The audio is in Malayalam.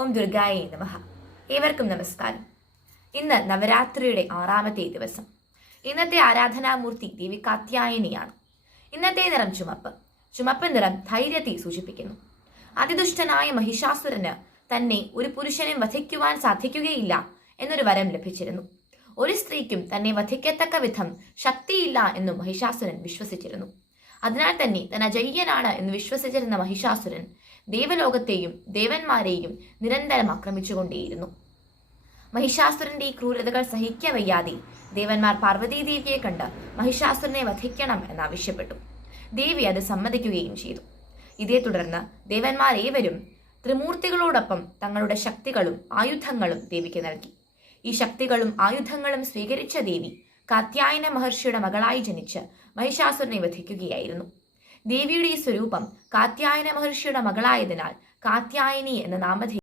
ഓം ദുർഗായേ നമഃ. ഏവർക്കും നമസ്കാരം. ഇന്ന് നവരാത്രിയുടെ 6ാമത്തെ ദിവസം. ഇന്നത്തെ ആരാധനാമൂർത്തി ദേവി കാത്യായനിയാണ്. ഇന്നത്തെ നിറം ചുമപ്പ്. ചുമപ്പ് നിറം ധൈര്യത്തെ സൂചിപ്പിക്കുന്നു. അതിദുഷ്ടനായ മഹിഷാസുരന് തന്നെ ഒരു പുരുഷനെ വധിക്കുവാൻ സാധിക്കുകയില്ല എന്നൊരു വരം ലഭിച്ചിരുന്നു. ഒരു സ്ത്രീക്കും തന്നെ വധിക്കത്തക്ക വിധം ശക്തിയില്ല എന്നും മഹിഷാസുരൻ വിശ്വസിച്ചിരുന്നു. അതിനാൽ തന്നെ താൻ അജയ്യനാണ് എന്ന് വിശ്വസിച്ചിരുന്ന മഹിഷാസുരൻ ദേവലോകത്തെയും ദേവന്മാരെയും നിരന്തരം ആക്രമിച്ചുകൊണ്ടേയിരുന്നു. മഹിഷാസുരന്റെ ഈ ക്രൂരതകൾ സഹിക്കവയ്യാതെ ദേവന്മാർ പാർവതീദേവിയെ കണ്ട് മഹിഷാസുരനെ വധിക്കണം എന്നാവശ്യപ്പെട്ടു. ദേവി അത് സമ്മതിക്കുകയും ചെയ്തു. ഇതേ തുടർന്ന് ദേവന്മാരേവരും ത്രിമൂർത്തികളോടൊപ്പം തങ്ങളുടെ ശക്തികളും ആയുധങ്ങളും ദേവിക്ക് നൽകി. ഈ ശക്തികളും ആയുധങ്ങളും സ്വീകരിച്ച ദേവി കാത്യായന മഹർഷിയുടെ മകളായി ജനിച്ച് മഹിഷാസുരനെ വധിക്കുകയായിരുന്നു. ദേവിയുടെ ഈ സ്വരൂപം കാത്യായന മഹർഷിയുടെ മകളായതിനാൽ കാത്യായനി എന്ന നാമധേയം